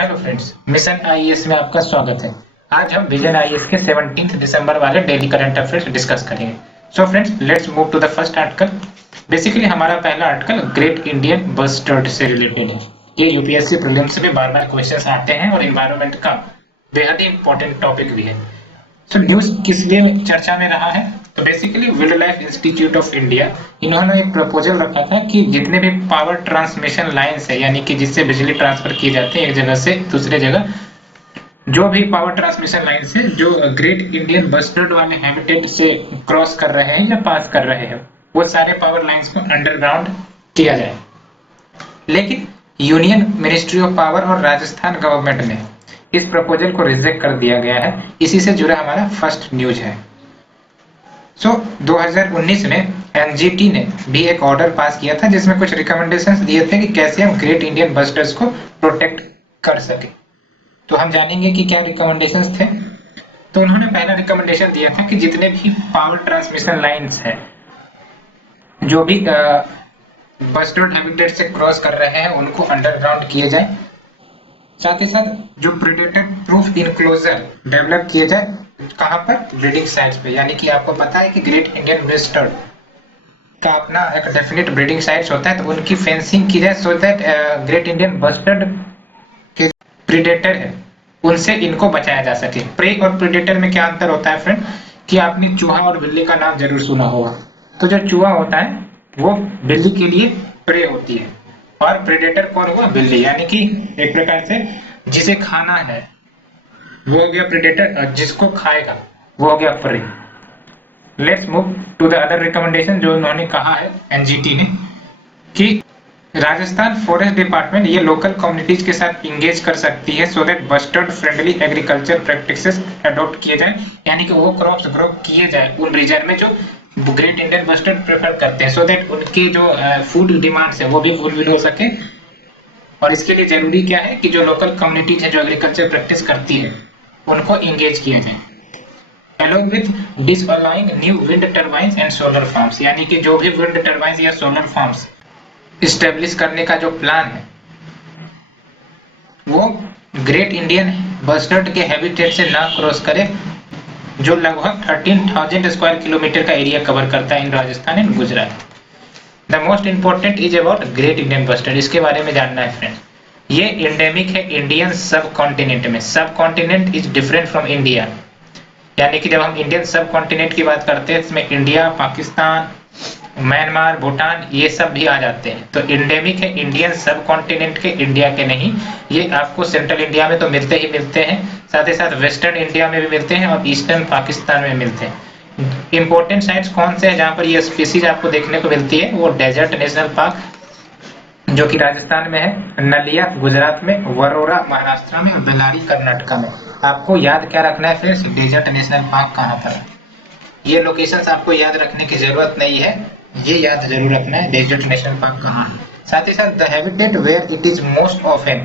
Hello friends, mission IAS में आपका स्वागत है। आज हम विजन आईएएस के 17 दिसंबर वाले डेली करंट अफेयर्स डिस्कस करेंगे। So friends, let's move to the first article. Basically हमारा पहला आर्टिकल ग्रेट इंडियन बस्टर्ड से रिलेटेड है। ये यूपीएससी प्रीलिम्स में बार-बार क्वेश्चंस आते हैं और एनवायरनमेंट का बेहद ही इंपॉर्टेंट टॉपिक भी है। सो न्यूज किस लिए चर्चा में रहा है? तो basically wild life institute of India, इन्होंने एक प्रपोजल रखा था कि जितने भी पावर ट्रांसमिशन लाइंस है, यानी कि जिससे बिजली ट्रांसफर की जाती है एक जगह से दूसरे जगह, जो भी पावर ट्रांसमिशन लाइंस है जो ग्रेट इंडियन बस्टर्ड वाले हैबिटेट से क्रॉस कर रहे हैं या पास कर रहे हैं, वो सारे पावर लाइंस को अंडरग्राउंड किया जाए। लेकिन यूनियन मिनिस्ट्री ऑफ पावर और राजस्थान गवर्नमेंट ने इस प्रपोजल को रिजेक्ट कर दिया गया है। इसी से जुड़ा हमारा फर्स्ट न्यूज है। 2019 में एनजीटी ने भी एक ऑर्डर पास किया था जिसमें कुछ रिकमेंडेशंस दिए थे कि कैसे हम ग्रेट इंडियन बस्टर्स को प्रोटेक्ट कर सके। तो हम जानेंगे कि क्या रिकमेंडेशंस थे। तो उन्होंने पहला रिकमेंडेशन दिया था कि जितने भी पावर ट्रांसमिशन लाइंस हैं जो भी बस्टर्ड हैबिटेट से क्रॉस कर रहे हैं उनको अंडरग्राउंड किए जाए। साथ ही साथ जो प्रेडेटर प्रूफ इनक्लोजर डेवलप किए जाए, कहां पर? ब्रीडिंग साइट्स पे। यानी कि आपको पता है कि ग्रेट इंडियन बस्टर्ड का अपना एक डेफिनेट ब्रीडिंग साइट्स होता है, तो उनकी फेंसिंग की जाए so that great Indian bustard के प्रेडेटर है उनसे इनको बचाया जा सके। प्रे और प्रेडेटर में क्या अंतर होता है फ्रेंड? कि आपने चूहा और बिल्ली का नाम जरूर सुना होगा। तो जो चूहा होता है वो बिल्ली के लिए प्रे होती है और प्रेडेटर कौन हुआ? बिल्ली। यानी कि एक प्रकार से जिसे खाना है वो हो गया प्रेडेटर और जिसको खाएगा वो हो गया prey. Let's move to the other recommendation जो उन्होंने कहा है एनजीटी ने कि राजस्थान फॉरेस्ट डिपार्टमेंट ये लोकल कम्युनिटीज के साथ इंगेज कर सकती है so that bustard friendly agriculture practices adopt किए जाए। यानी कि वो क्रॉप्स ग्रो किए जाए उन रीजन में जो ग्रेट इंडियन बस्टर्ड प्रेफर करते हैं, सो दैट उनके जो फूड डिमांड्स है वो भी फुलफिल हो सके। और इसके लिए जरूरी क्या है कि जो लोकल कम्युनिटीज है जो एग्रीकल्चर प्रैक्टिस करती है उनको इंगेज किया जाए। along with disallowing new wind turbines and solar farms, यानी कि जो भी विंड टर्बाइंस या सोलर फार्म्स इस्टेब्लिश करने का जो प्लान है वो ग्रेट इंडियन बस्टर्ड के हैबिटेट से ना क्रॉस करे, जो लगभग 13,000 स्क्वायर किलोमीटर का एरिया कवर करता है in Rajasthan and Gujarat. The most important is about great Indian bustard. इसके बारे में जानना है फ्रेंड। ये एंडेमिक है इंडियन सब कॉन्टिनेंट में। सब continent is different from India. यानी कि जब हम इंडियन सब कॉन्टिनेंट की बात करते हैं इसमें इंडिया, पाकिस्तान, म्यांमार, भूटान ये सब भी आ जाते हैं। तो एंडेमिक है इंडियन सब कॉन्टिनेंट के, इंडिया के नहीं। ये आपको सेंट्रल इंडिया में तो मिलते ही मिलते हैं, साथ ही साथ वेस्टर्न इंडिया में भी मिलते हैं और ईस्टर्न पाकिस्तान में मिलते हैं। इंपॉर्टेंट साइट्स कौन से हैं जहां पर ये स्पीसीज आपको देखने को मिलती है? वो डेजर्ट नेशनल पार्क जो कि राजस्थान में है, नलिया गुजरात में, वरोरा महाराष्ट्र में और बेलारी कर्नाटक में। आपको याद क्या रखना है फ्रेंड्स? डेजर्ट नेशनल पार्क कहां पर है। ये लोकेशंस आपको याद रखने की जरूरत नहीं है, ये याद जरूर रखना है डेजर्ट नेशनल पार्क कहां है। साथ ही साथ the habitat where it is most often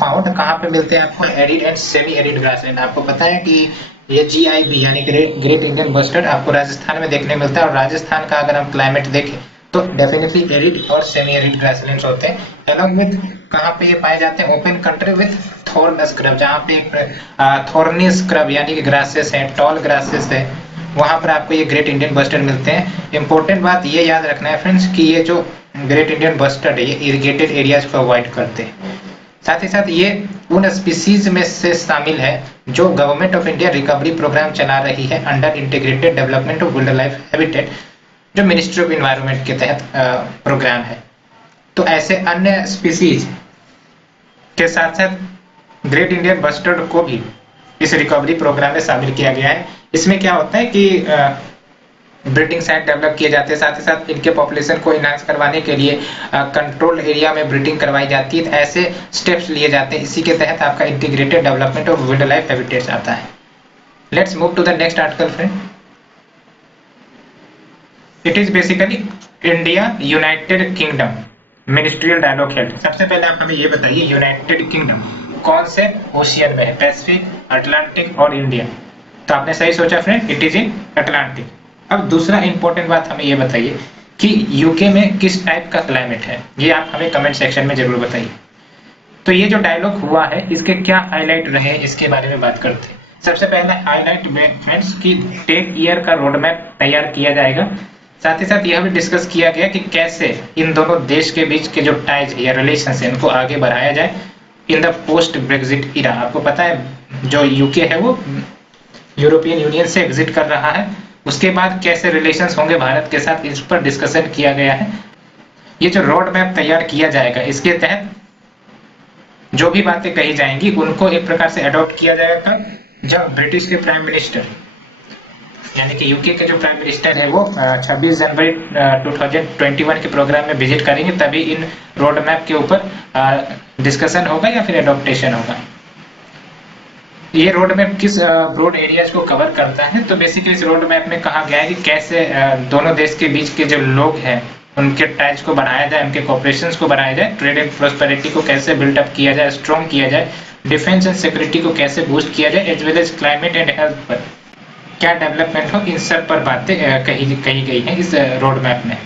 found, कहां पे मिलते हैं आपको? Arid and semi arid grassland. आपको पता है कि ये जीआईबी यानी ग्रेट इंडियन बस्टर्ड आपको राजस्थान में देखने मिलता है। और राजस्थान का अगर हम क्लाइमेट देखें तो डेफिनेटली एरिड और सेमी एरिड ग्रासलैंड्स होते हैं। अलॉन्ग विद कहां पे ये पाए जाते हैं? Open country with thorn scrub, जहां पे थॉर्नी स्क्रब यानी कि ग्रासेस है, टॉल ग्रासेस है, वहां पर आपको ये ग्रेट इंडियन बस्टर्ड मिलते हैं। इंपॉर्टेंट बात ये याद रखना है फ्रेंड्स कि ये जो ग्रेट इंडियन बस्टर्ड है ये इरिगेटेड एरियाज को अवॉइड करते हैं। साथ ही साथ ये उन स्पीसीज में से शामिल है जो government of India recovery programme चला रही है under integrated development of wildlife habitat, जो मिनिस्ट्री ऑफ एनवायरनमेंट के तहत प्रोग्राम है। तो ऐसे अन्य स्पीसीज के साथ साथ ग्रेट इंडियन बस्टर्ड को भी इस रिकवरी प्रोग्राम में शामिल किया गया है। इसमें क्या होता है कि ब्रीडिंग साइट डेवलप किए जाते हैं, साथ ही साथ इनके पॉपुलेशन को इनहांस करवाने के लिए कंट्रोल एरिया में ब्रीडिंग करवाई जाती है। ऐसे स्टेप्स लिए जाते हैं, इसी के तहत आपका integrated development of wildlife habitats आता है। Let's move to the next article friend. It is basically India United Kingdom ministerial dialogue held. सबसे पहले आप हमें ये बताइए यूनाइटेड किंगडम कौन से ओशियन में है? पैसिफिक, अटलांटिक और इंडियन। तो आपने सही सोचा friend, it is in Atlantic. अब दूसरा इंपॉर्टेंट बात हमें ये बताइए कि यूके में किस टाइप का क्लाइमेट है, ये आप हमें कमेंट सेक्शन में जरूर बताइए। तो ये जो डायलॉग हुआ है इसके क्या हाईलाइट रहे इसके बारे में बात करते हैं। सबसे पहले हाईलाइट फ्रेंड्स की 10 ईयर का रोड मैप तैयार किया जाएगा। साथ ही साथ यह भी डिस्कस किया गया कि कैसे इन दोनों देश के बीच के जो टाइज या रिलेशन है इनको आगे बढ़ाया जाए इन द पोस्ट ब्रेग्जिट इरा। आपको पता है जो यूके है वो यूरोपियन यूनियन से एग्जिट कर रहा है, उसके बाद कैसे रिलेशंस होंगे भारत के साथ, इस पर डिस्कशन किया गया है। ये जो रोड मैप तैयार किया जाएगा इसके तहत जो भी बातें कही जाएंगी उनको एक प्रकार से अडॉप्ट किया जाएगा जब ब्रिटिश के प्राइम मिनिस्टर यानी कि यूके के जो प्राइम मिनिस्टर है वो 26 जनवरी 2021 के प्रोग्राम में विजिट करेंगे, तभी इन रोड मैप के ऊपर डिस्कशन होगा या फिर एडॉप्टेशन होगा। ये रोड मैप किस ब्रॉड एरियाज को कवर करता है, तो बेसिकली इस रोड मैप में कहा गया है कि कैसे दोनों देश के बीच के जो लोग हैं उनके टाइज को बढ़ाया जाए, उनके कोऑपरेशंस को बढ़ाया जाए, ट्रेड एंड प्रोस्पेरिटी को कैसे बिल्डअप किया जाए, स्ट्रॉन्ग किया जाए, डिफेंस एंड सिक्योरिटी को कैसे बूस्ट किया जाए, as well as climate and health पर क्या डेवलपमेंट हो, इन सब पर बातें कही गई हैं इस रोड मैप में।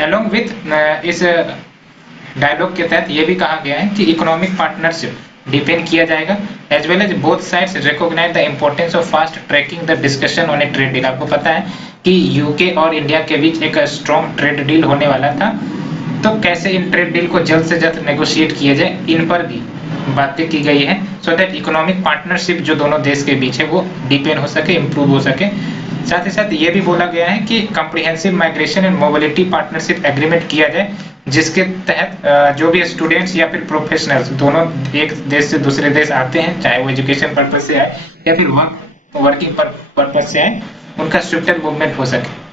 अलोंग विथ इस डायलॉग के तहत ये भी कहा गया है कि इकोनॉमिक पार्टनरशिप डिपेंड किया जाएगा, as well as both sides recognise the importance of fast tracking the discussion on a trade deal. आपको पता है कि यूके और इंडिया के बीच एक स्ट्रॉन्ग ट्रेड डील होने वाला था, तो कैसे इन ट्रेड डील को जल्द से जल्द नेगोशिएट किया जाए इन पर भी बातें की गई है, सो दैट इकोनॉमिक पार्टनरशिप जो दोनों देश के बीच है वो डीपेन हो सके, इंप्रूव हो सके। साथ ही साथ ये भी बोला गया है कि comprehensive migration and mobility partnership agreement किया जाए, जिसके तहत जो भी स्टूडेंट्स या फिर प्रोफेशनल्स दोनों एक देश से दूसरे देश आते हैं, चाहे वो एजुकेशन पर्पज से आए या फिर वर्किंग पर्पज से आए, उनका स्विफ्ट मूवमेंट हो सके।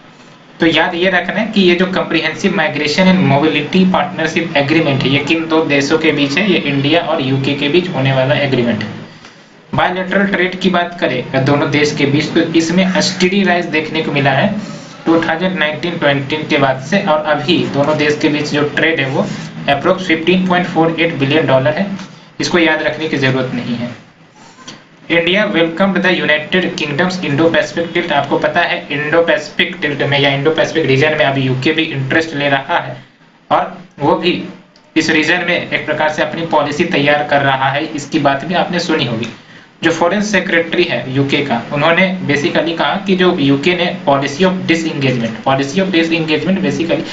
तो याद ये रखना है कि ये जो comprehensive migration and mobility partnership agreement है ये किन दो देशों के बीच है, ये इंडिया और यूके के बीच होने वाला एग्रीमेंट है। बायलैटरल ट्रेड की बात करें दोनों देश के बीच, तो इसमें स्टडी राइज देखने को मिला है 2019-20 के बाद से, और अभी दोनों देश के बीच जो ट्रेड है वो अप्रोक्स $15.48 बिलियन है। इसको याद रखने की जरूरत नहीं है। India welcomed the United kingdoms Indo Pacific tilt. आपको पता है इंडो पैसिफिक टिल्ट में या इंडो पैसिफिक रीजन में अभी यूके भी इंटरेस्ट ले रहा है, और वो भी इस रीजन में एक प्रकार से अपनी पॉलिसी तैयार कर रहा है। इसकी बात भी आपने सुनी होगी। जो फॉरेन सेक्रेटरी है यूके का, उन्होंने बेसिकली कहा कि जो यूके ने पॉलिसी ऑफ डिसएंगेजमेंट बेसिकली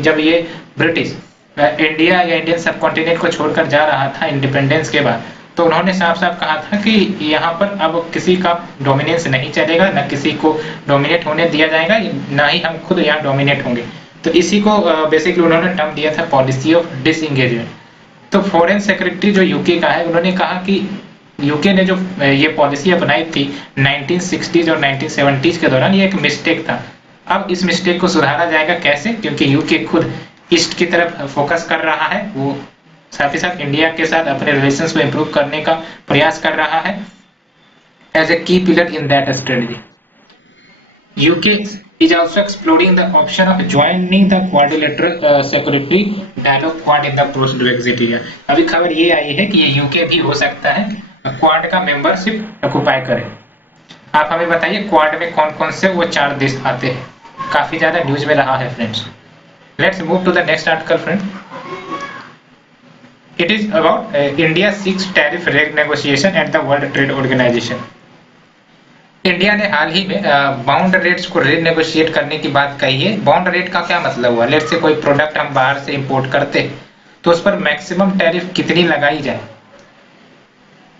जब ये ब्रिटिश इंडिया या इंडियन सब कॉन्टिनेंट को छोड़कर जा रहा था इंडिपेंडेंस के बाद, तो उन्होंने साफ साफ कहा था कि यहाँ पर अब किसी का डोमिनेंस नहीं चलेगा, ना किसी को डोमिनेट होने दिया जाएगा, ना ही हम खुद यहाँ डोमिनेट होंगे। तो इसी को बेसिकली उन्होंने टर्म दिया था पॉलिसी ऑफ डिसएंगेजमेंट। तो फॉरेन सेक्रेटरी जो यूके का है, उन्होंने कहा कि यूके ने जो ये पॉलिसी अपनाई थी 1960s और 1970s के दौरान, ये एक मिस्टेक था। अब इस मिस्टेक को सुधारा जाएगा कैसे, क्योंकि यूके खुद ईस्ट की तरफ फोकस कर रहा है, वो साथ ही साथ इंडिया के साथ अपने रिलेशंस को इंप्रूव करने का प्रयास कर रहा है एज ए की pillar in that strategy. UK is also exploring the option of joining the quadrilateral security dialogue quad in the post-Brexit era। अभी खबर ये आई है कि ये यूके भी हो सकता है क्वाड का मेंबरशिप ऑक्युपाई करे। आप हमें बताइए क्वाड में कौन कौन से वो 4 देश आते हैं, काफी ज्यादा न्यूज में रहा है friends. Let's move to the next article friend. It is about India seeks tariff renegotiation at the World Trade Organization। India ने हाल ही में बाउंड रेट्स को रीनेगोशिएट करने की बात कही है। बाउंड रेट का क्या मतलब हुआ, लेट्स से कोई प्रोडक्ट हम बाहर से इंपोर्ट करते हैं तो उस पर मैक्सिमम टैरिफ कितनी लगाई जाए,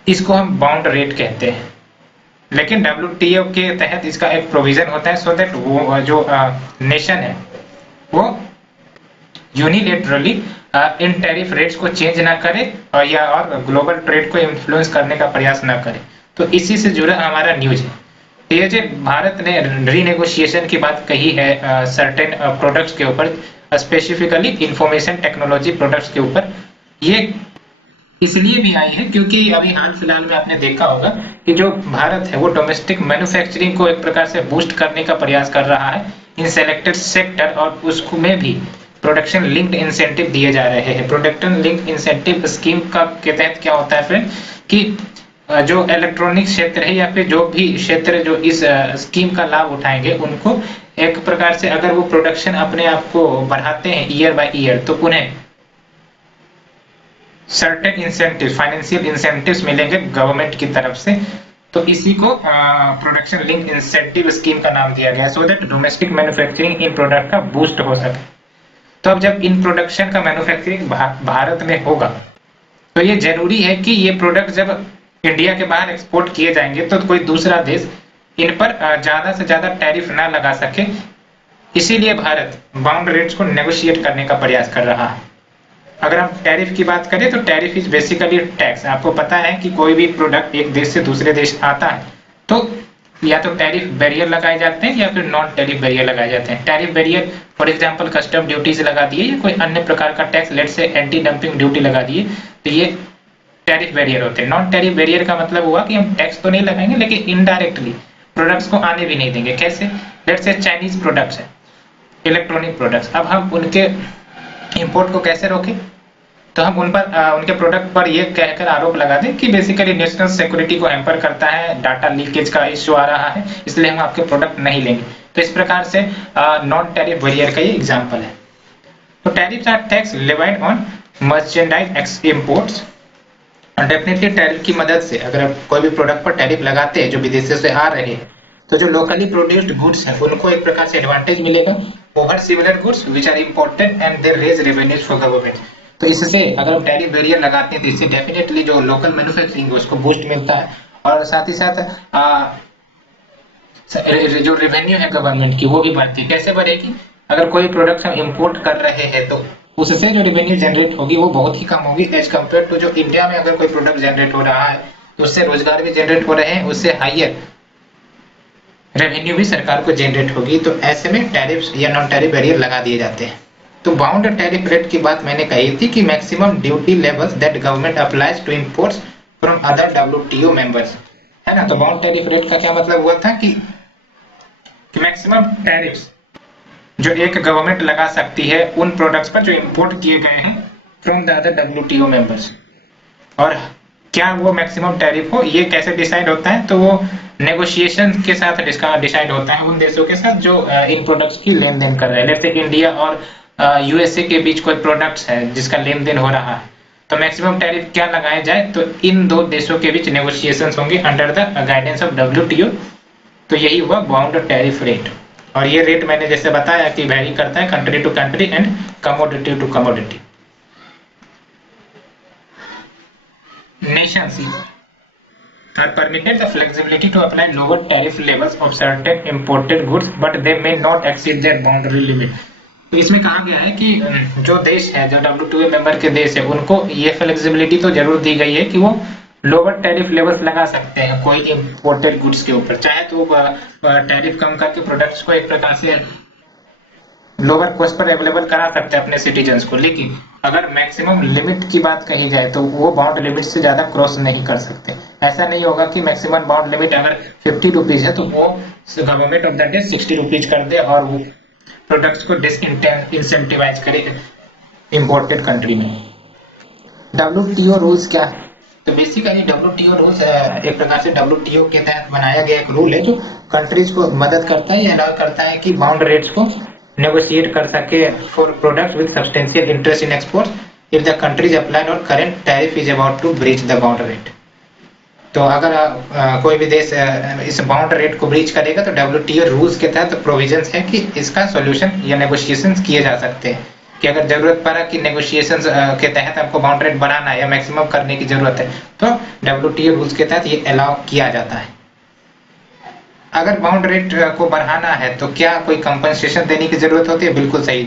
इसको हम बाउंड रेट कहते हैं। लेकिन WTO के तहत इसका एक प्रोविजन होता है, सो दैट वो जो नेशन है वो यूनिलेटरली इन टैरिफ रेट्स को चेंज ना करे और या और ग्लोबल ट्रेड को इन्फ्लुएंस करने का प्रयास ना करे। तो इसी से जुड़ा हमारा न्यूज है। ये जो भारत ने रीनेगोशिएशन की बात कही है सर्टेन प्रोडक्ट्स के ऊपर, स्पेसिफिकली इंफॉर्मेशन टेक्नोलॉजी प्रोडक्ट्स के ऊपर, ये इसलिए भी आई है क्योंकि अभी हाल फिलहाल में आपने देखा होगा कि जो भारत है वो डोमेस्टिक मैन्युफैक्चरिंग को एक प्रकार से बूस्ट करने का प्रयास कर रहा है इन सेलेक्टेड सेक्टर, और उसमें भी प्रोडक्शन लिंक्ड इंसेंटिव दिए जा रहे हैं। प्रोडक्शन लिंक्ड इंसेंटिव स्कीम का के तहत क्या होता है फ्रेंड कि जो इलेक्ट्रॉनिक क्षेत्र है या फिर जो भी क्षेत्र जो इस स्कीम का लाभ उठाएंगे, उनको एक प्रकार से अगर वो प्रोडक्शन अपने आप को बढ़ाते हैं ईयर बाय ईयर, तो उन्हें सर्टेन इंसेंटिव, फाइनेंशियल इंसेंटिव्स मिलेंगे गवर्नमेंट की तरफ से, तो इसी को प्रोडक्शन लिंक इंसेंटिव स्कीम का नाम दिया गया, so that domestic manufacturing in product का बूस्ट हो सके। तो अब जब इन प्रोडक्शन का मैन्युफैक्चरिंग भारत में होगा, तो ये जरूरी है कि ये प्रोडक्ट जब इंडिया के बाहर एक्सपोर्ट किए जाएंगे तो कोई दूसरा देश इन पर ज्यादा से ज्यादा टैरिफ ना लगा सके, इसीलिए भारत बाउंड रेट्स को नेगोशिएट करने का प्रयास कर रहा है। अगर हम टैरिफ की बात करें तो टैरिफ इज बेसिकली टैक्स। आपको पता है कि कोई भी प्रोडक्ट एक देश से दूसरे देश आता है तो या तो टैरिफ बैरियर लगाए जाते हैं या फिर नॉन टैरिफ बैरियर लगाए जाते हैं। Tariff barrier for example custom duties लगा दिए या कोई अन्य प्रकार का टैक्स, लेट से एंटी डंपिंग ड्यूटी लगा दिए, तो ये टैरिफ बैरियर होते हैं। नॉन टैरिफ बैरियर का मतलब हुआ कि हम टैक्स तो नहीं लगाएंगे लेकिन इनडायरेक्टली प्रोडक्ट्स को आने भी नहीं देंगे। कैसे? लेट से चाइनीज प्रोडक्ट्स है, इलेक्ट्रॉनिक प्रोडक्ट्स, अब हम उनके इंपोर्ट को कैसे रोकें? तो हम उन पर उनके प्रोडक्ट पर ये कहकर आरोप लगा दें कि बेसिकली नेशनल सिक्योरिटी को हैम्पर करता है, डाटा लीकेज का इश्यू आ रहा है, इसलिए हम आपके प्रोडक्ट नहीं लेंगे। तो इस प्रकार से नॉन टैरिफ बैरियर का ये एग्जांपल है। तो tariffs are tax levied on merchandise imports. Definitely tariff की मदद से अगर आप कोई भी प्रोडक्ट पर टैरिफ लगाते हैं जो विदेशों से आ रहे हैं, तो जो लोकली प्रोड्यूस्ड गुड्स हैं उनको एक प्रकार से एडवांटेज मिलेगा over similar goods which are imported and they raise revenues for government. तो इससे अगर हम टैरिफ बैरियर लगाते हैं तो इससे डेफिनेटली जो लोकल मैन्युफैक्चरिंग है उसको बूस्ट मिलता है, और साथ ही साथ जो रेवेन्यू है गवर्नमेंट की वो भी बढ़ती है। कैसे बढ़ेगी? अगर कोई प्रोडक्ट हम इंपोर्ट कर रहे हैं तो उससे जो रेवेन्यू जनरेट होगी वो बहुत ही कम होगी एज कम्पेयर टू जो इंडिया में अगर कोई प्रोडक्ट जनरेट हो रहा है तो उससे रोजगार भी जनरेट हो रहे हैं, उससे हाइयर रेवेन्यू भी सरकार को जनरेट होगी। तो ऐसे में टैरिफ्स या नॉन टैरिफ बैरियर लगा दिए जाते हैं। तो बाउंड टैरिफ रेट की बात मैंने कही थी कि maximum duty levels that government applies to imports from other WTO members, है ना। तो बाउंड टैरिफ रेट का क्या मतलब हुआ था कि मैक्सिमम टैरिफ्स जो एक गवर्नमेंट लगा सकती है उन प्रोडक्ट्स पर जो इंपोर्ट किए गए हैं from the other WTO members. और क्या वो मैक्सिमम टैरिफ हो, ये कैसे डिसाइड होता है? तो वो नेगोशिएशन के साथ डिसाइड होता है उन देशों के साथ जो इन प्रोडक्ट्स की लेन देन कर रहे हैं। जैसे इंडिया और USA के बीच कोई प्रोडक्ट्स है जिसका लेन देन हो रहा है, तो मैक्सिमम टैरिफ क्या लगाया जाए? तो इन दो देशों के बीच नेगोशिएशंस होंगे under the guidance of WTO। तो यही हुआ बाउंड टैरिफ रेट। और ये रेट मैंने जैसे बताया कि वेरी करता है country to country and commodity to commodity. Nations are permitted the flexibility to apply lower tariff levels of certain imported goods, but they may not exceed their boundary limit। तो इसमें कहा गया है कि जो देश है, जो WTO मेंबर के देश है, उनको ये फ्लेक्सिबिलिटी तो जरूर दी गई है कि वो लोअर टैरिफ लेवल्स लगा सकते हैं कोई इंपोर्टेड गुड्स के ऊपर, चाहे तो टैरिफ कम करके प्रोडक्ट्स को एक प्रकार से लोअर कॉस्ट पर अवेलेबल करा सकते हैं अपने सिटीजन्स को। लेकिन अगर मैक्सिमम लिमिट की बात कही जाए तो वो बाउंड लिमिट से ज्यादा क्रॉस नहीं कर सकते। ऐसा नहीं होगा कि मैक्सिमम बाउंड लिमिट अगर 50 रुपीज है तो वो government of the day 60 rupees कर दे और वो प्रोडक्ट्स को डिसइंसेंटिवाइज करे इंपोर्टेड कंट्री में। WTO रूल्स क्या है? तो बेसिकली WTO रूल्स एक प्रकार से WTO के तहत बनाया गया एक रूल है जो कंट्रीज को मदद करता है या अलाउ करता है कि बाउंड रेट्स को नेगोशिएट कर सके for products with substantial interest in export if the countries applied और current tariff is about to breach the bound rate. तो अगर कोई भी देश इस बाउंड रेट को ब्रीच करेगा तो WTO रूल्स के तहत प्रोविजंस है कि इसका सॉल्यूशन या नेगोशिएशंस किए जा सकते हैं कि अगर जरूरत पड़ा कि नेगोशिएशंस के तहत आपको बाउंड रेट बढ़ाना है या मैक्सिमम करने की जरूरत है तो WTO रूल्स के तहत ये अलाउ किया जाता है। अगर बाउंड रेट को बढ़ाना है तो क्या कोई कंपनसेशन देने की जरूरत होती है? बिल्कुल सही।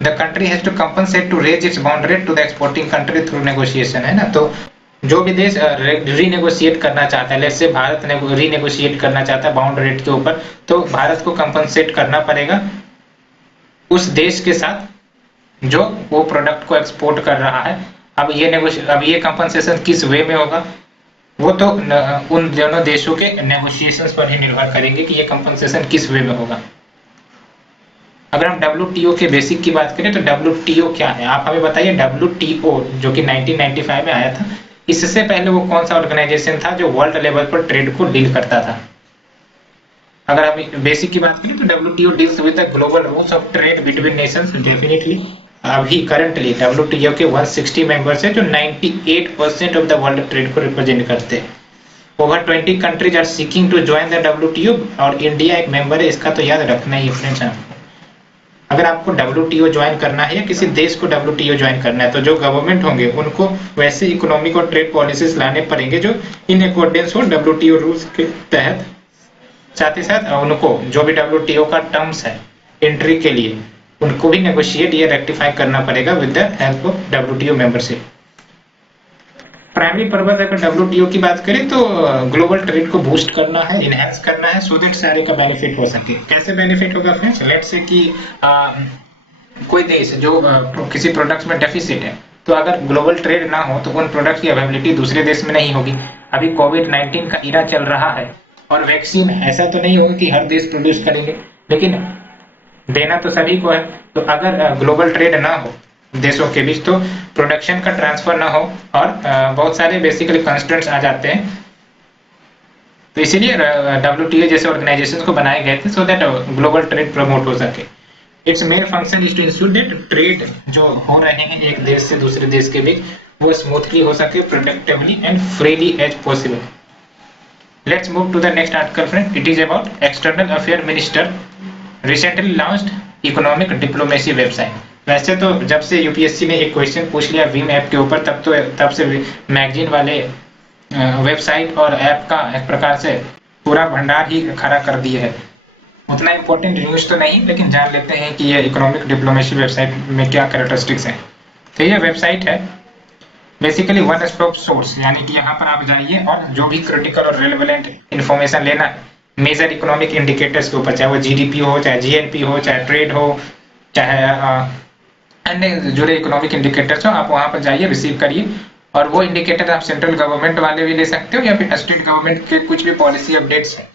The country has to compensate to raise its bound rate to the exporting country through negotiation, है ना। तो जो भी देश रीनेगोशिएट करना चाहता है, जैसे भारत ने रीनेगोशिएट करना चाहता है बाउंड रेट के ऊपर, तो भारत को कंपनसेट करना पड़ेगा उस देश के साथ जो वो प्रोडक्ट को एक्सपोर्ट कर रहा है। अब ये कंपनसेशन किस वे में होगा वो तो उन दोनों देशों के नेगोशिएशंस पर ही निर्भर करेंगे कि ये कंपनसेशन किस वे में होगा। अगर हम WTO के बेसिक की बात करें तो WTO क्या है आप हमें बताइए। WTO जो कि 1995 में आया था, इससे पहले वो कौन सा ऑर्गेनाइजेशन था जो वर्ल्ड लेवल पर ट्रेड को डील करता था? अगर हम बेसिक की बात करें तो WTO deals with the global rules of trade between nations definitely. अभी करंटली WTO के 160 मेंबर्स है जो 98% ऑफ द वर्ल्ड ट्रेड को रिप्रेजेंट करते हैं। Over 20 countries are seeking to join the WTO और इंडिया एक मेंबर है, इसका तो याद रखना ही है फ्रेंड्स। अगर आपको WTO ज्वाइन करना है या किसी देश को WTO ज्वाइन करना है तो जो गवर्नमेंट होंगे उनको वैसे इकोनॉमिक और ट्रेड पॉलिसीज लाने पड़ेंगे जो इन अकॉर्डेंस हो WTO रूल्स के तहत। साथ ही साथ उनको जो भी WTO का टर्म्स है एंट्री के लिए उनको भी नेगोशिएट या रेक्टिफाई करना पड़ेगा with the help of WTO membership. Primary purpose अगर WTO की बात करें तो ग्लोबल ट्रेड को बूस्ट करना है, इनहेंस करना है, सो दैट सारे का बेनिफिट हो सके। कैसे बेनिफिट होगा फ्रेंड्स? लेट्स से कि कोई देश जो किसी प्रोडक्ट्स में डेफिसिट है, तो अगर ग्लोबल ट्रेड ना हो तो उन प्रोडक्ट्स की अवेलेबिलिटी दूसरे देश में नहीं होगी। अभी कोविड-19 का इरा चल रहा है और वैक्सीन ऐसा तो नहीं होगा कि हर देश प्रोड्यूस करेंगे, लेकिन देना तो सभी को है। तो अगर ग्लोबल ट्रेड ना हो देशों के बीच तो प्रोडक्शन का ट्रांसफर ना हो और बहुत सारे बेसिकली कंस्ट्रेंट्स आ जाते हैं। तो इसीलिए WTO जैसे ऑर्गेनाइजेशंस को बनाए गए थे so that global trade promote हो सके। Its main function is to ensure that trade जो हो रहे हैं एक देश से दूसरे देश के बीच वो स्मूथली हो सके, productively and freely as possible. Let's move to the next article friend. It is about external affair minister recently launched economic diplomacy website. वैसे तो जब से यूपीएससी ने एक क्वेश्चन पूछ लिया वीम ऐप के ऊपर तब से मैगजीन वाले वेबसाइट और ऐप का एक प्रकार से पूरा भंडार ही खड़ा कर दिए है। उतना इंपॉर्टेंट न्यूज तो नहीं, लेकिन जान लेते हैं कि ये इकोनॉमिक डिप्लोमेसी वेबसाइट में क्या कैरेक्टरिस्टिक्स हैं। तो ये वेबसाइट है बेसिकली वन स्टॉप सोर्स, यानी कि यहाँ पर आप जाइए और जो भी क्रिटिकल और रेलेवेंट इंफॉर्मेशन लेना मेजर इकोनॉमिक इंडिकेटर्स के ऊपर, चाहे वो GDP हो, चाहे GNP हो, चाहे ट्रेड हो, चाहे अन्य जुड़े इकोनॉमिक इंडिकेटर्स हो, आप वहां पर जाइए, रिसीव करिए। और वो इंडिकेटर आप सेंट्रल गवर्नमेंट वाले भी ले सकते हो या फिर स्टेट गवर्नमेंट के कुछ भी पॉलिसी अपडेट्स हैं।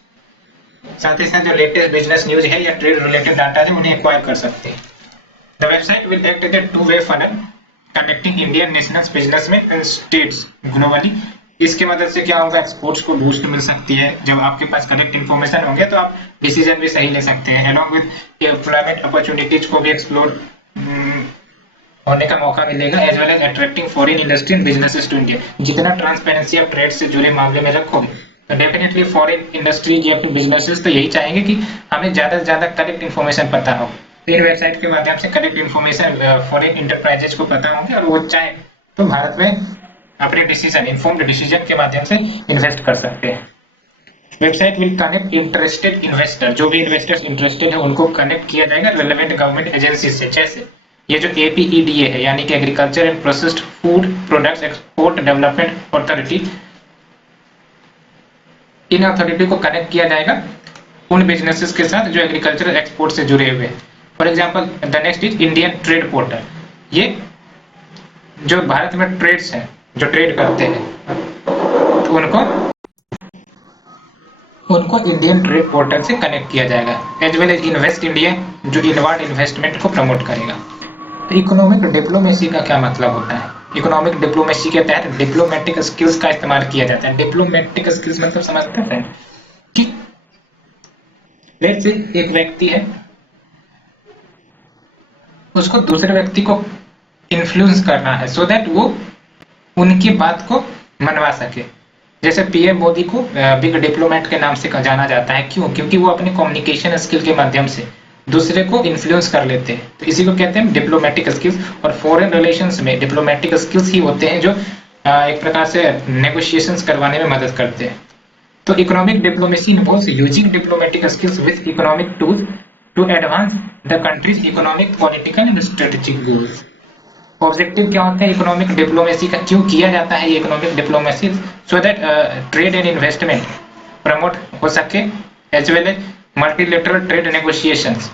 साथ ही साथ जो लेटेस्ट बिजनेस न्यूज है या ट्रेड रिलेटेड डाटा है उन्हें एक्वायर कर सकते हैं। The website will act as a two way funnel connecting Indian national businessman and states globally. इसके मदद से क्या होगा, एक्सपोर्ट्स को बूस्ट मिल सकती है। जब आपके पास करेक्ट इन्फॉर्मेशन होंगे तो आप डिसीजन भी सही ले सकते हैं। अलॉन्ग विद एम्प्लॉयमेंट अपॉर्चुनिटीज को भी एक्सप्लोर होने का मौका मिलेगा, as well as attracting foreign industry and businesses to India. जितना ट्रांसपेरेंसी आप ट्रेड से जुड़े मामले में रखोगे तो डेफिनेटली फॉरेन इंडस्ट्रीज या फिर बिजनेसेस तो यही चाहेंगे कि हमें ज्यादा से ज्यादा करेक्ट इन्फॉर्मेशन पता हो। तो इन वेबसाइट के माध्यम से करेक्ट इन्फॉर्मेशन फॉरेन इंटरप्राइजेज को पता होंगे और वो चाहे तो भारत में अपने डिसीजन, इन्फॉर्म्ड डिसीजन के माध्यम से इन्वेस्ट कर सकते हैं। Website will connect interested investor, जो भी इन्वेस्टर्स इंटरेस्टेड है उनको कनेक्ट किया जाएगा रेलेवेंट गवर्नमेंट एजेंसी से। जैसे ये जो APEDA है यानी कि agriculture and processed food products export development authority, in authority को कनेक्ट किया जाएगा उन बिजनेसेस के साथ जो एग्रीकल्चर एक्सपोर्ट से जुड़े हुए हैं। For example the next is Indian trade portal. ये जो भारत में ट्रेड्स हैं, जो ट्रेड करते हैं तो उनको इंडियन ट्रेड पोर्टल से कनेक्ट किया जाएगा। As well as invest India जो इनवर्ड इन्वेस्टमेंट को प्रमोट करेगा। तो इकोनॉमिक डिप्लोमेसी का क्या मतलब होता है? इकोनॉमिक डिप्लोमेसी के तहत डिप्लोमेटिक स्किल्स का इस्तेमाल किया जाता है। डिप्लोमेटिक स्किल्स मतलब समझते हैं कि लेट्स से एक व्यक्ति है, उसको दूसरे व्यक्ति को इन्फ्लुएंस करना है सो दैट वो उनकी बात को मनवा सके। जैसे PM मोदी को बिग डिप्लोमेट के नाम से जाना जाता है। क्यों? क्योंकि वो अपने कम्युनिकेशन स्किल के माध्यम से दूसरे को इन्फ्लुएंस कर लेते हैं। तो इसी को कहते हैं डिप्लोमेटिक स्किल्स। और फॉरेन रिलेशंस में डिप्लोमेटिक स्किल्स ही होते हैं जो एक प्रकार से नेगोशिएशंस करवाने में मदद करते हैं। तो economic diplomacy involves using diplomatic skills with economic tools to advance the countries economic, political and strategic goals. Objective क्या होता है इकोनॉमिक डिप्लोमेसी का? क्यों किया जाता है ये economic diplomacy? So that trade and investment promote हो सके, as well as multilateral trade negotiations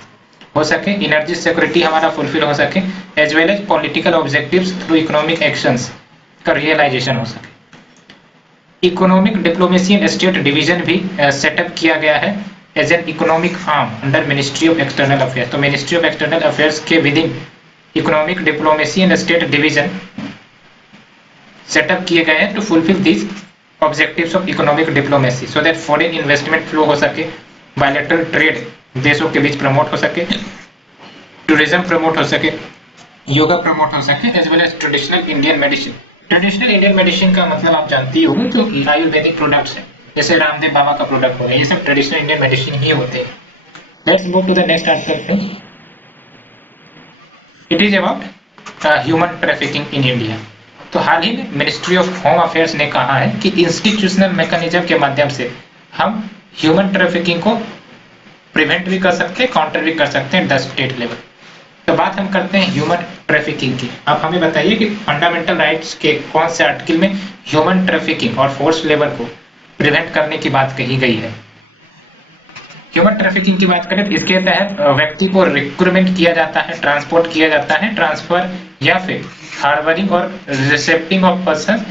हो सके, एनर्जी सिक्योरिटी हमारा फुलफिल हो सके, as well as political objectives through economic actions का रियलाइजेशन हो सके। Economic diplomacy and state division भी सेटअप किया गया है as an economic arm under ministry of external affairs. तो मिनिस्ट्री ऑफ एक्सटर्नल अफेयर्स के within economic diplomacy and state division setup किए गए हैं to fulfil this objectives of economic diplomacy so that foreign investment flow हो सके, bilateral trade देशों के बीच promote हो सके, टूरिज्म प्रमोट हो सके, योगा प्रमोट हो सके, as well as traditional Indian medicine. Traditional Indian medicine का मतलब आप जानती हो जो आयुर्वेदिक प्रोडक्ट्स है, जैसे रामदेव बाबा का प्रोडक्ट हो गया, ये सब ट्रेडिशनल इंडियन मेडिसिन ही होते हैं। Let's move to the next article. It is about human trafficking in India. तो हाल ही में मिनिस्ट्री ऑफ होम अफेयर्स ने कहा है कि इंस्टीट्यूशनल मैकेनिज्म के माध्यम से हम ह्यूमन ट्रैफिकिंग को प्रिवेंट भी कर सकते हैं, काउंटर भी कर सकते हैं द स्टेट लेवल। तो बात हम करते हैं ह्यूमन ट्रैफिकिंग की। आप हमें बताइए कि फंडामेंटल राइट्स के कौन से आर्टिकल में ह्यूमन ट्रैफिकिंग और फोर्स लेबर को प्रिवेंट करने की बात कही गई है। ह्यूमन ट्रैफिकिंग की बात करें तो इसके तहत व्यक्ति को रिक्रूटमेंट किया जाता है, ट्रांसपोर्ट किया जाता है, ट्रांसफर या फिर हार्बरिंग और रिसेप्टिंग ऑफ पर्सन,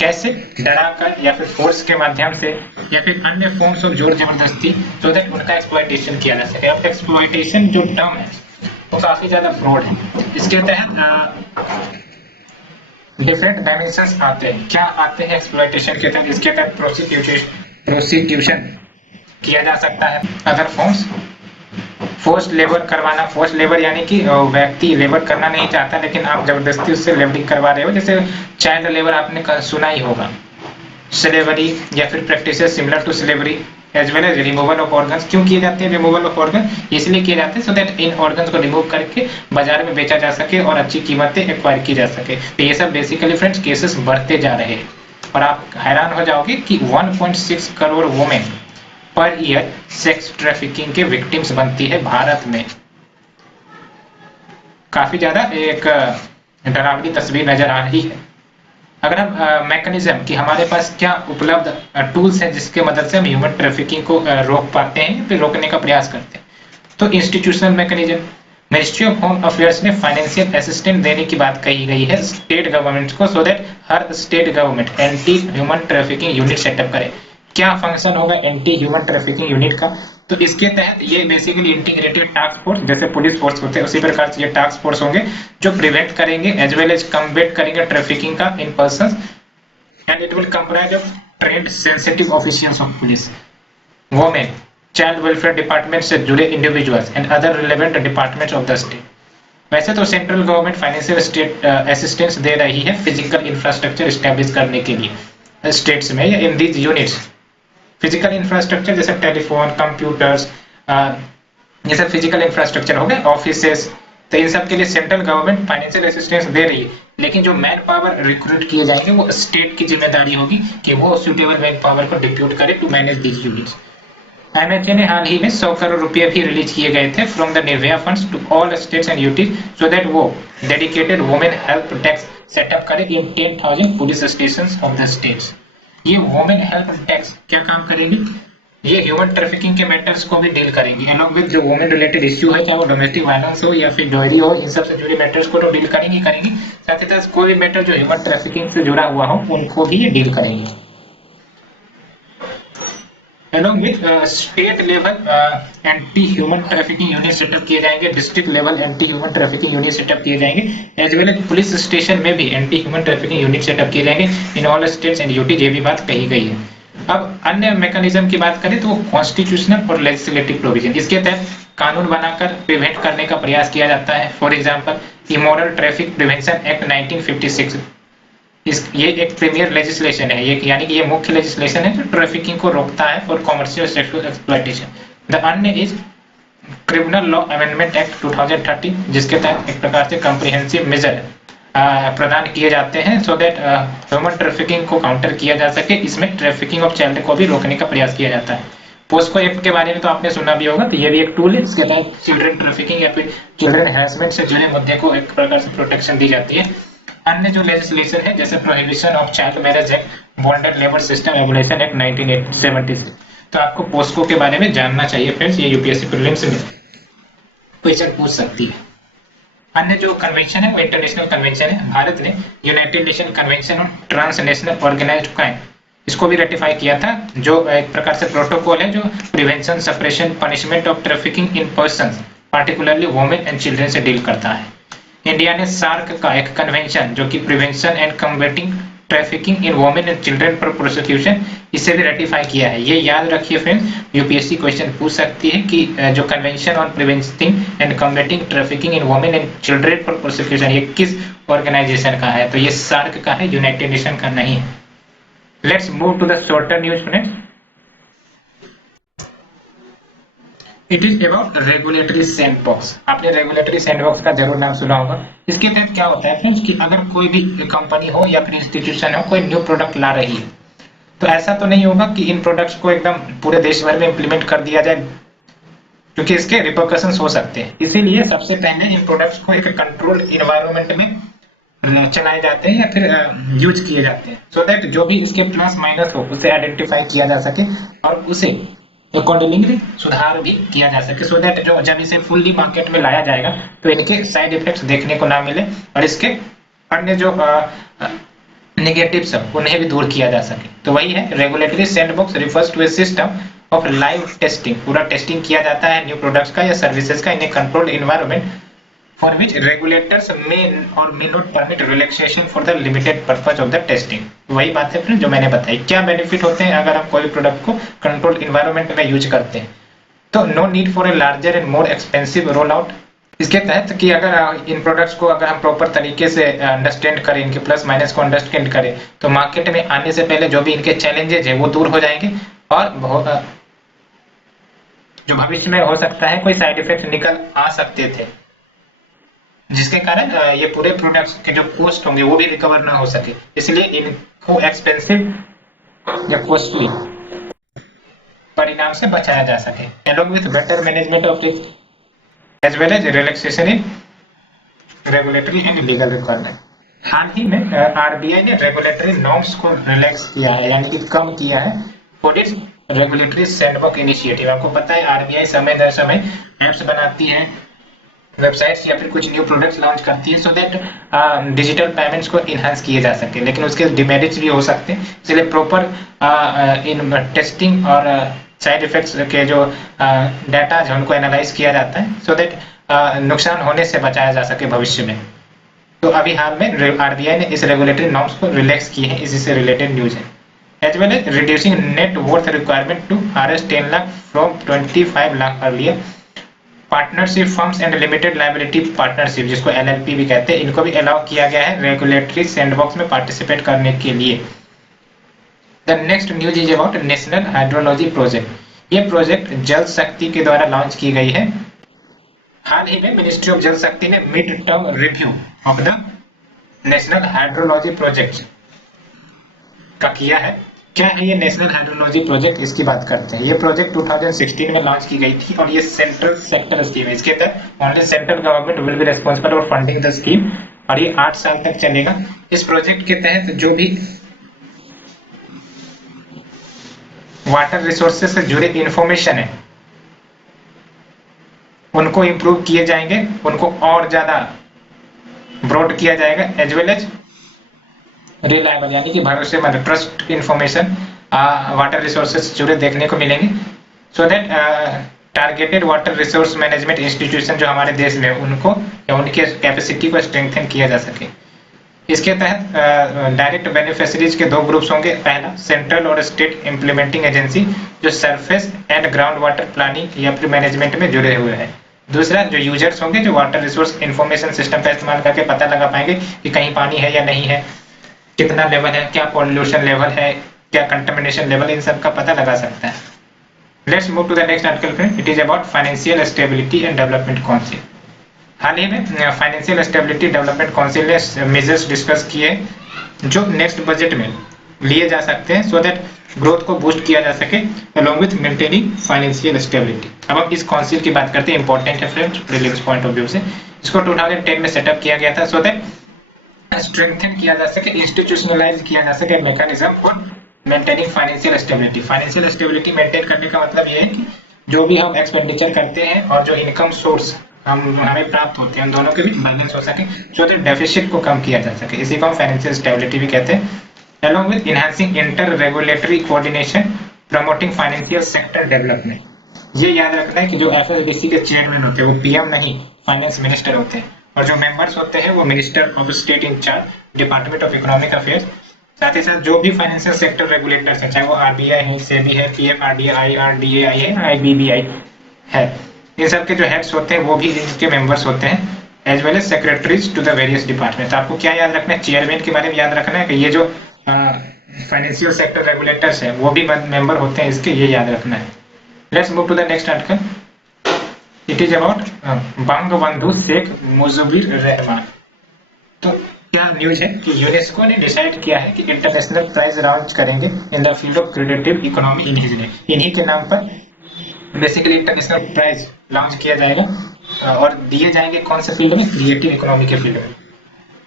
कैसे डराकर या फिर फोर्स के माध्यम से या फिर अन्य फॉर्म्स ऑफ जोर जबरदस्ती, सो दैट उनका एक्सप्लॉयटेशन किया जा सके। अब एक्सप्लॉयटेशन जो टर्म है वो काफी ज्यादा फ्रॉड है। इसके तहत डिफरेंट डायमेंशंस आते हैं। क्या आते हैं एक्सप्लॉयटेशन के तहत? इसके तहत प्रोस्टिट्यूशन किया जा सकता है, अदर फॉर्म्स, फोर्स्ड लेबर करवाना। फोर्स्ड लेबर यानी कि व्यक्ति लेबर करना नहीं चाहता लेकिन आप जबरदस्ती उससे लेबरिंग करवा रहे हो, जैसे चाइल्ड लेबर आपने सुना ही होगा। स्लेवरी या फिर practices similar to slavery, as well as removal of organs. क्यों किए जाते हैं रिमूवल ऑफ ऑर्गन? इसलिए किए जाते हैं सो दैट इन ऑर्गन्स को रिमूव करके बाजार में बेचा जा सके और अच्छी कीमतें एक्वायर की जा सके। तो ये सब बेसिकली फ्रेंड्स केसेस बढ़ते जा रहे हैं और आप हैरान हो जाओगे कि 1.6 crore women per year sex trafficking के विक्टिम्स बनती है भारत में। काफी ज्यादा एक डरावनी तस्वीर नजर आ रही है। अगर हम मैकेनिज्म कि हमारे पास क्या उपलब्ध टूल्स हैं जिसके मदद से हम ह्यूमन ट्रैफिकिंग को रोक पाते हैं, फिर रोकने का प्रयास करते हैं, तो institutional mechanism, ministry of home affairs ने फाइनेंशियल असिस्टेंस देने की बात कही गई है स्टेट गवर्नमेंट्स को, so that her state government anti human trafficking unit setup करे। क्या फंक्शन होगा एंटी ह्यूमन ट्रैफिकिंग यूनिट का? तो इसके तहत ये बेसिकली इंटीग्रेटेड टास्क फोर्स, जैसे पुलिस फोर्स होते हैं उसी प्रकार से ये टास्क फोर्स होंगे जो प्रिवेंट करेंगे एज वेल एज कम्बेट करेंगे ट्रैफिकिंग का in persons, and it will comprise of trained sensitive officials of police, women, child welfare department से जुड़े individuals and other relevant departments of the state. वैसे तो central government financial state assistance दे रही है physical infrastructure establish करने के लिए स्टेट्स में या in these units. Physical infrastructure जैसे टेलीफोन, कंप्यूटर्स, ये सब फिजिकल इंफ्रास्ट्रक्चर हो गए, ऑफिसेस, तो इन सब के लिए सेंट्रल गवर्नमेंट फाइनेंशियल असिस्टेंस दे रही है। लेकिन जो मैन पावर रिक्रूट किए जाएंगे वो स्टेट की जिम्मेदारी होगी कि वो सुटेबल मैन पावर को डिप्यूट करे to manage these units. MHA ने हाल ही में 100 करोड़ रुपए भी रिलीज किए गए थे from the Nirbhaya funds to all states and UTs so that वो dedicated women help desk setup करे in 10,000 police stations of the states. ये वुमेन हेल्प डेस्क क्या काम करेंगी? ये ह्यूमन ट्रैफिकिंग के मैटर्स को भी डील करेंगी, अलॉन्ग विद जो वुमेन रिलेटेड इश्यू है, चाहे वो डोमेस्टिक वायलेंस हो या फिर डॉयरी हो, इन सब से जुड़े मैटर्स को तो डील करेंगी। साथ ही साथ कोई भी मैटर जो ह्यूमन ट्रैफिकिंग से जुड़ा हुआ हो उनको भी ये डील करेंगी। along with state level anti human trafficking unit setup किए जाएंगे, district level anti human trafficking unit setup किए जाएंगे, as well as police station में भी anti human trafficking unit setup किए जाएंगे in all states and UTs. ये भी बात कही गई है। अब अन्य मैकेनिज्म की बात करें तो वो कॉन्स्टिट्यूशनल और लेजिस्लेटिव प्रोविजन, इसके तहत कानून बनाकर प्रिवेंट करने का प्रयास किया जाता है। For example immoral traffic prevention act 1956, ये एक प्रीमियर लेजिस्लेशन है, ये यानी कि ये मुख्य लेजिस्लेशन है जो ट्रैफिकिंग को रोकता है for commercial sexual exploitation. The अन्य is criminal law amendment act 2013, जिसके तहत एक प्रकार से कॉम्प्रिहेंसिव मेजर प्रदान किए जाते हैं सो दैट ह्यूमन ट्रैफिकिंग को काउंटर किया जा सके। इसमें ट्रैफिकिंग ऑफ चाइल्ड को भी रोकने का प्रयास किया जाता है। पोस्को एक्ट के बारे में तो आपने सुना भी होगा, तो ये भी एक टूल है, इसके तहत चिल्ड्रन ट्रैफिकिंग या फिर चिल्ड्रन हैरेसमेंट से जुड़े मुद्दे को एक प्रकार से प्रोटेक्शन दी जाती है। अन्य जो लेजिस्लेशन है जैसे prohibition of child marriage act, bonded labour system abolition act 1976, तो आपको पोस्को के बारे में जानना चाहिए फ्रेंड्स, ये यूपीएससी प्रीलिम्स में क्वेश्चन पूछ सकती है। अन्य जो कन्वेंशन है वो इंटरनेशनल कन्वेंशन है। भारत ने United Nation convention on transnational organised crime, इसको भी रेटिफाई किया था, जो एक प्रकार से प्रोटोकॉल है जो prevention, suppression, punishment of trafficking in persons particularly women and children से डील करता है। इंडिया ने सार्क का एक कन्वेंशन जो कि prevention and कम्बेटिंग trafficking in women and children पर प्रोसिक्यूशन, इसे भी रेटिफाई किया है। ये याद रखिए फ्रेंड्स, यूपीएससी क्वेश्चन पूछ सकती है कि जो convention on preventing and कम्बेटिंग trafficking in women and children पर प्रोसिक्यूशन ये किस ऑर्गेनाइजेशन का है, तो ये सार्क का है, यूनाइटेड नेशन का नहीं है। Let's move to the shorter news friends. It is about regulatory sandbox. आपने रेगुलेटरी सैंडबॉक्स का जरूर नाम सुना होगा। इसके तहत क्या होता है फ्रेंड्स कि अगर कोई भी कंपनी हो या फिर इंस्टीट्यूशन हो, कोई न्यू प्रोडक्ट ला रही है, तो ऐसा तो नहीं होगा कि इन प्रोडक्ट्स को एकदम पूरे देश भर में इंप्लीमेंट कर दिया जाए, क्योंकि इसके रिपरकशंस हो सकते हैं। इसीलिए सबसे पहले इन प्रोडक्ट्स को एक कंट्रोल्ड इन्वायरमेंट में चलाए जाते हैं या फिर यूज किए जाते हैं, सो दैट जो भी इसके प्लस माइनस हो उसे आइडेंटिफाई किया जा सके और उसे अकॉर्डिंगली सुधार भी किया जा सके, सो दैट जो जब इसे फुल्ली मार्केट में लाया जाएगा तो इनके साइड इफेक्ट्स देखने को ना मिले और इसके अन्य जो नेगेटिव्स है उन्हें भी दूर किया जा सके। तो वही है regulatory sandbox refers to a system of live testing. पूरा टेस्टिंग किया जाता है न्यू प्रोडक्ट्स का या सर्विसेज का in a controlled environment for which regulators may और may not permit relaxation for the limited purpose of the testing. वही बात है फिर जो मैंने बताई। क्या बेनिफिट होते हैं अगर हम कोई प्रोडक्ट को कंट्रोल्ड एनवायरनमेंट में यूज करते हैं? तो no need for a larger and more expensive roll out. इसके तहत कि अगर इन प्रोडक्ट्स को अगर हम प्रॉपर तरीके से अंडरस्टैंड करें, इनके प्लस माइनस को अंडरस्टैंड करें, तो मार्केट में आने से पहले जो भी इनके चैलेंजेस है वो दूर हो जाएंगे और जो भविष्य में हो सकता है कोई साइड इफेक्ट निकल आ सकते थे, जिसके कारण ये पूरे प्रोडक्ट्स के जो कॉस्ट होंगे वो भी रिकवर ना हो सके, इसलिए इनको एक्सपेंसिव या कॉस्टली परिणाम से बचाया जा सके। along with better management of risk as well as relaxation in regulatory and legal requirement। हाल ही में आरबीआई ने रेगुलेटरी नॉर्म्स को रिलैक्स किया है, यानी कि कम किया है for its regulatory sandbox initiative. आपको पता है आरबीआई समय दर समय एप्स बनाती है, वेबसाइट्स या फिर कुछ न्यू प्रोडक्ट्स लॉन्च करती है, सो दैट डिजिटल पेमेंट्स को इनहांस किए जा सके, लेकिन उसके डिमेरिट्स भी हो सकते हैं। इसलिए प्रॉपर इन टेस्टिंग और साइड इफेक्ट्स के जो डाटा है उनको एनालाइज किया जाता है, सो दैट नुकसान होने से बचाया जा सके भविष्य में। तो अभी हाल में आरबीआई ने इस रेगुलेटरी नॉर्म्स को रिलैक्स किए हैं, इसी से रिलेटेड न्यूज है। As well as reducing net worth requirement to Rs 10 lakh from 25 lakh earlier. Partnership firms and limited liability partnership, जिसको एलएलपी भी कहते हैं, इनको भी अलाउ किया गया है रेगुलेटरी सैंडबॉक्स में पार्टिसिपेट करने के लिए। The next news is about national hydrology project. ये प्रोजेक्ट जल शक्ति के द्वारा लॉन्च की गई है। हाल ही में मिनिस्ट्री ऑफ जल शक्ति ने mid term review of the national hydrology project का किया है। क्या है ये नेशनल हाइड्रोलॉजी प्रोजेक्ट, इसकी बात करते हैं। ये प्रोजेक्ट 2016 में लॉन्च की गई थी और ये सेंट्रल सेक्टर स्कीम है। इसके तहत only central government will be responsible for funding the scheme और ये 8 साल तक चलेगा। इस प्रोजेक्ट के तहत जो भी वाटर रिसोर्सेज से जुड़े इंफॉर्मेशन है उनको इंप्रूव किए जाएंगे, उनको और ज्यादा ब्रॉड किया जाएगा, एज वेल एज रिलायबल यानी कि भरोसेमंद ट्रस्ट इंफॉर्मेशन वाटर रिसोर्सेज से जुड़े देखने को मिलेंगे, so that targeted water resource management institution जो हमारे देश में उनको या उनके कैपेसिटी को स्ट्रेंथन किया जा सके। इसके तहत डायरेक्ट बेनिफिशरीज के 2 ग्रुप्स होंगे। पहला सेंट्रल और स्टेट इम्प्लीमेंटिंग एजेंसी जो surface and ground water planning या फिर मैनेजमेंट में जुड़े हुए हैं। दूसरा जो यूजर्स होंगे जो वाटर रिसोर्स इंफॉर्मेशन सिस्टम का इस्तेमाल करके पता लगा पाएंगे कि कहीं पानी है या नहीं है, कितना लेवल है, क्या पॉल्यूशन लेवल है, क्या कंटामिनेशन लेवल, इन सब का पता लगा सकता है। Let's move to the next article friend. It is about financial stability and development council. हाल ही में फाइनेंशियल स्टेबिलिटी डेवलपमेंट काउंसिल ने मेजर्स डिस्कस किए जो नेक्स्ट बजट में लिए जा सकते हैं, सो दैट ग्रोथ को बूस्ट किया जा सके along with maintaining financial stability. अब हम इस काउंसिल की बात करते हैं, इंपॉर्टेंट है friends prelims point of view से। इसको 2010 में सेटअप किया गया था, सो दैट स्ट्रेंथन किया जा सके, इंस्टीट्यूशनलाइज किया जा सके mechanism for maintaining financial stability. Financial stability maintain करने का मतलब ये है कि जो भी हम एक्सपेंडिचर करते हैं और जो इनकम सोर्स हमें प्राप्त होते हैं उन दोनों के बीच बैलेंस हो सके, सो दैट डेफिसिट को कम किया जा सके। इसी को हम फाइनेंशियल स्टेबिलिटी भी कहते हैं। along with enhancing inter regulatory coordination promoting financial sector development। ये याद रखना है कि जो एफएसडीसी के चेयरमैन होते हैं वो पीएम नहीं फाइनेंस मिनिस्टर होते हैं और जो मेंबर्स होते हैं वो minister of state in charge department of economic affairs साथ ही साथ जो भी फाइनेंशियल सेक्टर रेगुलेटर्स हैं, चाहे वो आरबीआई है, सेबी है, पीएफआरडीआई, आरडीएआई है, आईबीबीआई है, इन सब के जो हेड्स होते हैं वो भी इनके मेंबर्स होते हैं, as well as secretaries to the various department. आपको क्या याद रखना है, चेयरमैन के बारे में याद रखना है कि ये जो फाइनेंशियल सेक्टर रेगुलेटर्स है वो भी मेंबर होते हैं इसके, ये याद रखना है। Let's move to the next article. It is about Bangabandhu Sheikh Mujibur Rahman. तो क्या न्यूज है कि यूनेस्को ने डिसाइड किया है कि इंटरनेशनल प्राइज लॉन्च करेंगे in the field of creative economy in his name. इन्हीं के नाम पर बेसिकली इंटरनेशनल प्राइज लॉन्च किया जाएगा और दिए जाएंगे कौन से फील्ड में, क्रिएटिव इकोनॉमी के फील्ड में।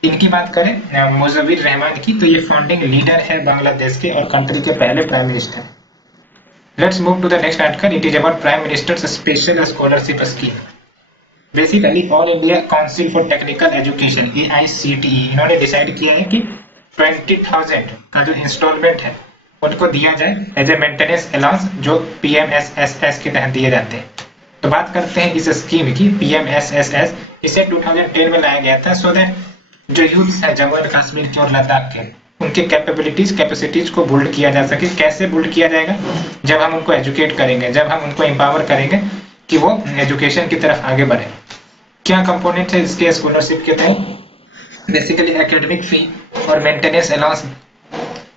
इनकी बात करें मुजीबुर रहमान की, तो ये फाउंडिंग लीडर है बांग्लादेश के और कंट्री के पहले prime minister. Let's move to the next article. It is about prime minister's special scholarship scheme. Basically all India council for technical education AICTE इन्होंने डिसाइड किया है कि 20,000 का जो इंस्टॉलमेंट है उनको दिया जाए एज ए मेंटेनेंस अलाउंस, जो PMSSS के तहत दिए जाते हैं। तो बात करते हैं इस स्कीम की, PMSSS इसे 2010 में लाया गया था सो दैट जो यूथ है जम्मू एंड कश्मीर के और लद्दाख के, उनके कैपेसिटीज को बिल्ड किया जा सके। कैसे बिल्ड किया जाएगा, जब हम उनको एजुकेट करेंगे, जब हम उनको एम्पावर करेंगे कि वो एजुकेशन की तरफ आगे बढ़े। क्या कंपोनेंट है इसके स्कॉलरशिप के तहत, बेसिकली एकेडमिक फी और मेंटेनेंस अलाउंस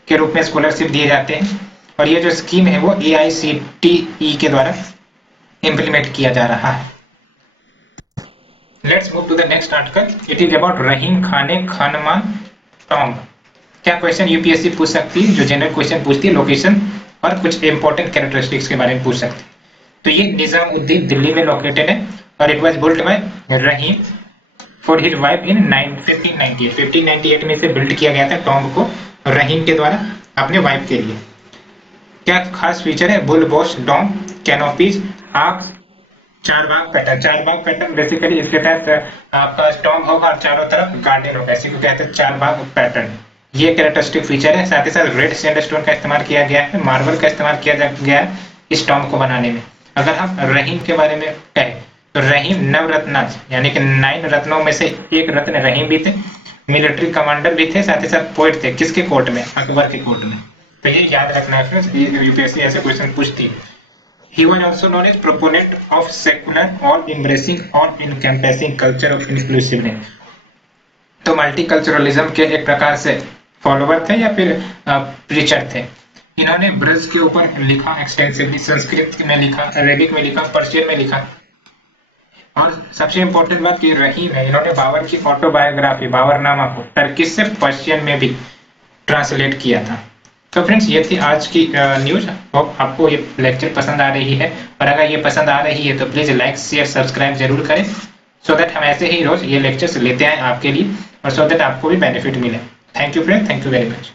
के रूप में स्कॉलरशिप दिए जाते हैं। और ये जो स्कीम है वो AICTE के द्वारा इंप्लीमेंट किया जा रहा है। Let's move to the next article. It is about Rahim Khan Khanan tomb. क्या क्वेश्चन यूपीएससी पूछ सकती है, जो जनरल क्वेश्चन पूछती है लोकेशन और कुछ इंपॉर्टेंट कैरेक्टरिस्टिक्स के बारे में पूछ सकती है। तो ये निजामुद्दीन दिल्ली में लोकेटेड है और it was built by Rahim for his wife इन 1598 में इसे बिल्ड किया गया था टॉम्ब को रहीम के द्वारा अपने वाइफ के लिए। क्या खास फीचर है, bulbous dome, canopies, arches, charbagh pattern basically इसके तहत आपका स्टॉम्ब होगा और चारों तरफ गार्डन होगा, इसी को कहते हैं चारबाग पैटर्न। ये कैरेक्टरिस्टिक फीचर है। साथ ही साथ रेड सैंडस्टोन का इस्तेमाल किया गया है, मार्बल का इस्तेमाल किया गया है इस टॉम्ब को बनाने में। अगर हम रहीम के बारे में कहें तो रहीम नवरत्नाज यानी कि 9 रत्नों में से एक रत्न रहीम भी थे, मिलिट्री कमांडर भी थे, साथ ही साथ पोएट थे। किसके कोर्ट में, अकबर के कोर्ट में। तो ये याद रखना है फ्रेंड्स, यूपीएससी ऐसे क्वेश्चन पूछती है। He was also known as proponent of secular or embracing or encompassing culture of inclusiveness। तो मल्टीकल्चरलिज्म के एक प्रकार से फॉलोवर थे या फिर प्रीचर थे। इन्होंने ब्रज के ऊपर लिखा एक्सटेंसिवली, संस्कृत में लिखा, अरेबिक में लिखा, पर्शियन में लिखा। और सबसे इंपॉर्टेंट बात कि रहीम है, इन्होंने बाबर की ऑटोबायोग्राफी बाबरनामा को टर्किश से पर्शियन में भी ट्रांसलेट किया था। तो फ्रेंड्स ये थी आज की न्यूज। होप आपको ये लेक्चर पसंद आ रही है, और अगर ये पसंद आ रही है तो प्लीज लाइक शेयर सब्सक्राइब जरूर करें, सो दैट हम ऐसे ही रोज ये लेक्चर्स लेते आए आपके लिए और सो दैट आपको भी बेनिफिट मिले। Thank you friend, thank you very much.